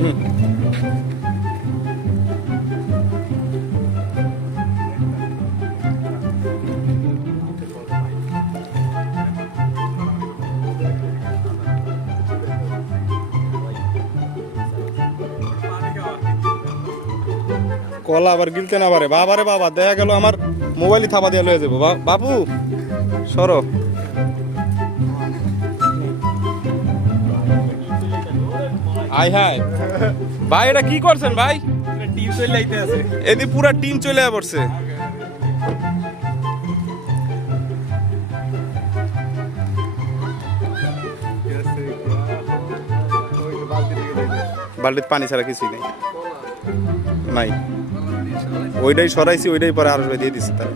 হুম। কলা আবার গিলতে না পারে বাবারে বাবা, দেখা গেল আমার মোবাইলই থাপা দিয়ে লয়ে যাবো। বাবু সরো। আয় হায় ভাই, এটা কি করছেন ভাই? টিম চলে আইতে আছে। এদি পুরা টিম চলে পড়ছে। বালতিতে পানি ছাড়া কিছুই নেই, নাই। ওইটাই সরাইছি, ওইটাই পরে আরো দিয়ে দিচ্ছে তারা।